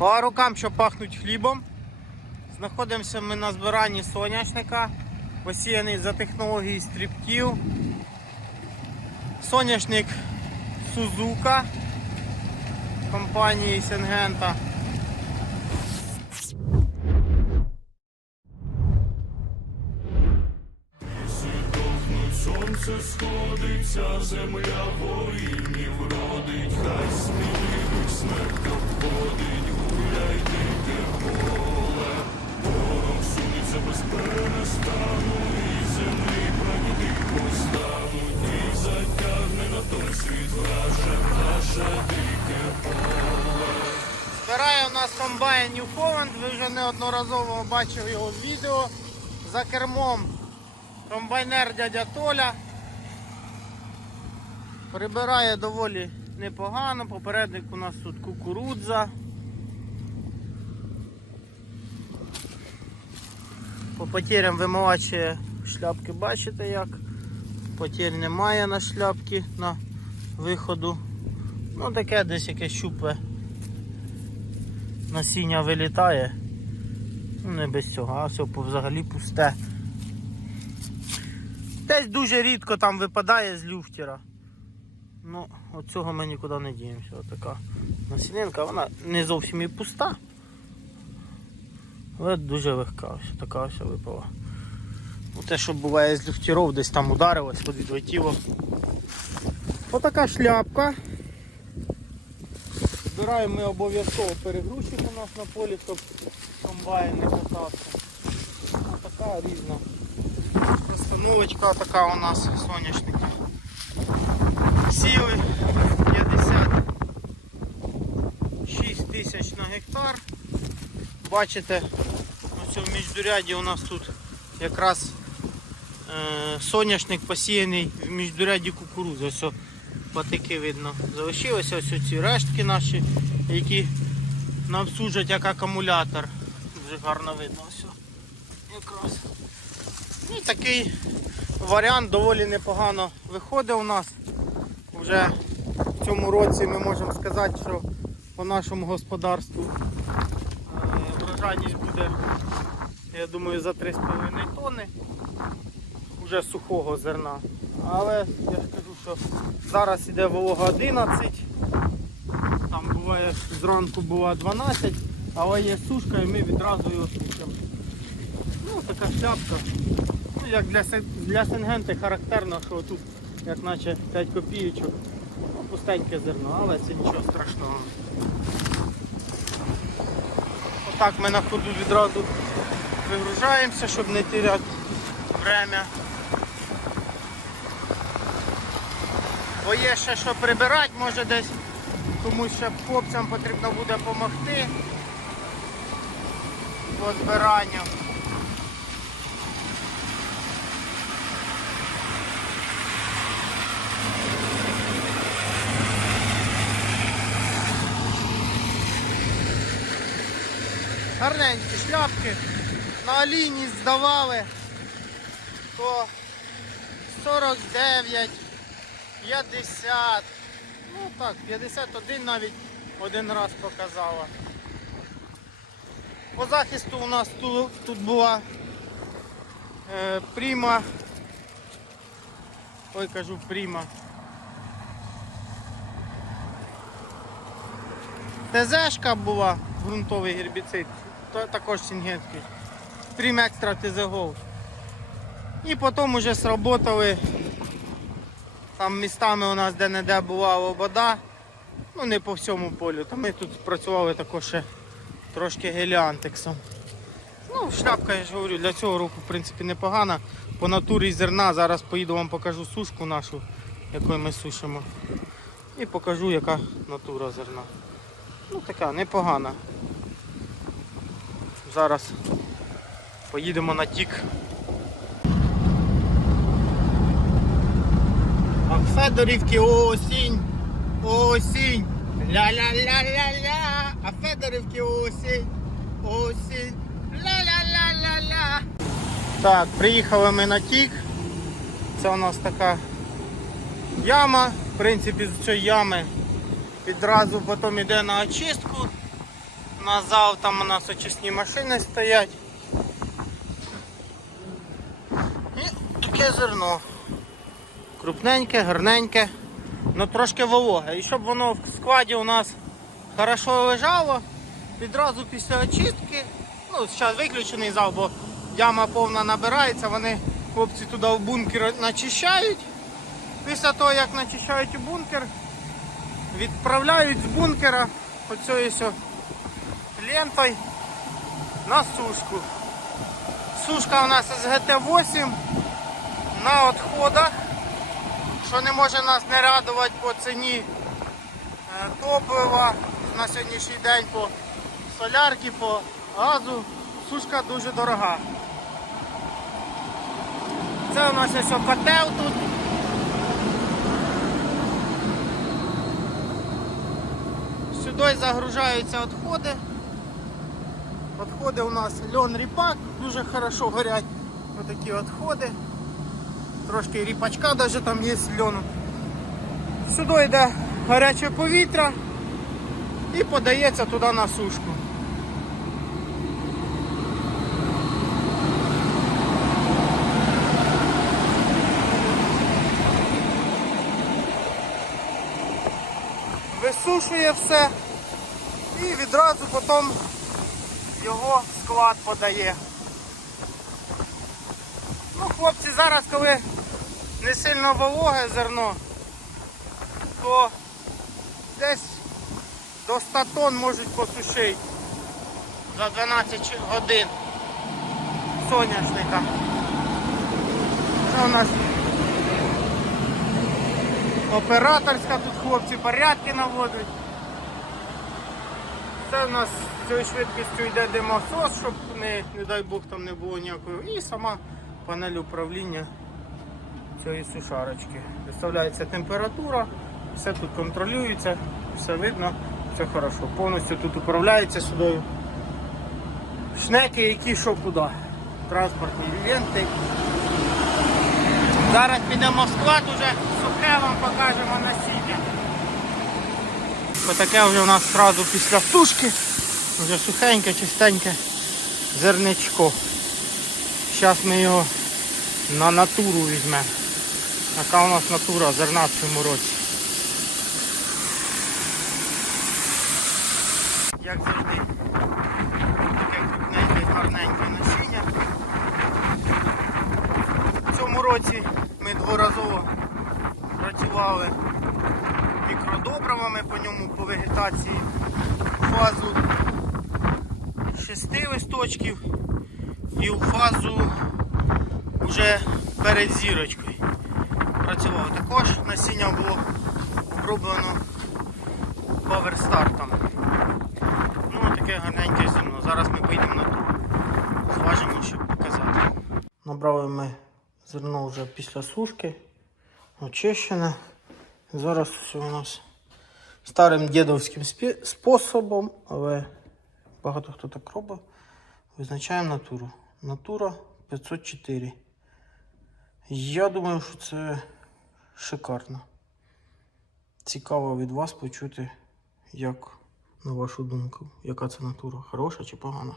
По рукам, що пахнуть хлібом. Знаходимося ми на збиранні соняшника, посіяний за технологією стрибків. Соняшник Сузука компанії Сенгента. Сонце сходиться, земля воїнів родить, хай сміливих смерть обходить, Збирає у нас комбайн Newfoundland, ви вже неодноразово бачили його в відео. За кермом комбайнер дядя Толя. Прибирає доволі непогано, попередник у нас тут кукурудза. По потерям вимивачує шляпки, бачите як. Потерь немає на шляпки на виходу. Ну таке десь якесь щупе насіння вилітає. Ну не без цього, а все взагалі пусте. Десь дуже рідко там випадає з люфтера. Ну, от ми нікуди не діємося. Отака насінинка, вона не зовсім і пуста. Але дуже легка, ось така ось випала. Ну, те, що буває з люфтерів, десь там ударилось, тут відлетіло. Отака шляпка. Збираємо ми обов'язково перегрузчик у нас на полі, щоб комбайн не катався. Така різна. Розстановочка така у нас соняшники. Сіли 56 тисяч на гектар. Бачите, ось в міждуряді у нас тут якраз е, соняшник посіяний в міждуряді кукурудзи. Ось патики видно. Залишилися ось ці рештки наші, які нам служать як акумулятор. Дуже гарно видно. Ось. Якраз. І такий варіант доволі непогано виходить у нас. Вже в цьому році ми можемо сказати, що по нашому господарству е, врожайність буде, я думаю, за 3,5 тонни вже сухого зерна. Але я ж кажу, що зараз іде волога 11, там буває зранку була 12, але є сушка і ми відразу його сушимо. Ну, така шляпка. Ну, як для, для сингенти характерно, що тут як наче 5 копійочок. Пустеньке зерно, але це нічого страшного. Отак ми на ходу відразу вигружаємося, щоб не теряти время. Бо є ще що прибирати, може десь комусь ще хлопцям потрібно буде допомогти по збиранню. Гарненькі шляпки. На лінії здавали то 49, 50. Ну так, 51 навіть один раз показала. По захисту у нас тут, тут була е, пріма. Ой, кажу пріма. ТЗшка була, ґрунтовий гербіцид, також сінгентський. Прім екстра ТЗ І потім вже сработали там містами у нас де-не-де була вода. Ну не по всьому полю. Та ми тут працювали також ще трошки геліантексом. Ну, шляпка, я ж говорю, для цього року в принципі непогана. По натурі зерна зараз поїду вам покажу сушку нашу, якою ми сушимо. І покажу, яка натура зерна. Ну така непогана. Зараз поїдемо на тік. А в Федорівці осінь, осінь, ля-ля-ля-ля-ля, а в Федорівці осінь, осінь, ля-ля-ля-ля-ля. Так, приїхали ми на тік. Це у нас така яма. В принципі, з цієї ями відразу потім йде на очистку. Назад там у нас очисні машини стоять. І таке зерно. Крупненьке, гарненьке, але трошки вологе. І щоб воно в складі у нас хорошо лежало, відразу після очистки, ну, зараз виключений зал, бо яма повна набирається, вони хлопці туди в бункер начищають. Після того, як начищають у бункер, відправляють з бункера оцією сьо лентою на сушку. Сушка у нас СГТ-8 на відходах, що не може нас не радувати по ціні е, топлива на сьогоднішній день по солярки, по газу. Сушка дуже дорога. Це у нас ось котел тут. Сюди загружаються відходи. Відходи у нас льон ріпак, дуже хорошо горять. Отакі відходи. Трошки ріпачка навіть там є з льону. Сюди йде гаряче повітря і подається туди на сушку. Висушує все і відразу потім його склад подає. Ну, хлопці, зараз, коли не сильно вологе зерно, то десь до 100 тонн можуть посушити за 12 годин соняшника. Це у нас операторська, тут хлопці порядки наводять. Це у нас цією швидкістю йде димосос, щоб не, не дай Бог там не було ніякої. І сама панель управління цієї сушарочки. Виставляється температура, все тут контролюється, все видно, все хорошо. Повністю тут управляється сюди. Шнеки, які що куди. Транспортні ленти. Зараз підемо в склад, уже сухе вам покажемо насіння. Отаке вже у нас одразу після сушки. Вже сухеньке, чистеньке зерничко. Зараз ми його на натуру візьмемо. Така у нас натура зерна в цьому році. Як завжди, таке крупненьке, гарненьке насіння. В цьому році ми дворазово працювали мікродобривами по ньому по вегетації фазу 6 листочків і у фазу вже перед зірочкою працював. Також насіння було оброблено паверстартом. Ну таке гарненьке зерно. Зараз ми поїдемо на труп, зважимо, щоб показати. Набрали ми зерно вже після сушки, очищене. Зараз все у нас старим дідовським способом, але багато хто так робить. Визначаємо натуру. Натура 504. Я думаю, що це шикарно. Цікаво від вас почути, як на вашу думку, яка це натура, хороша чи погана.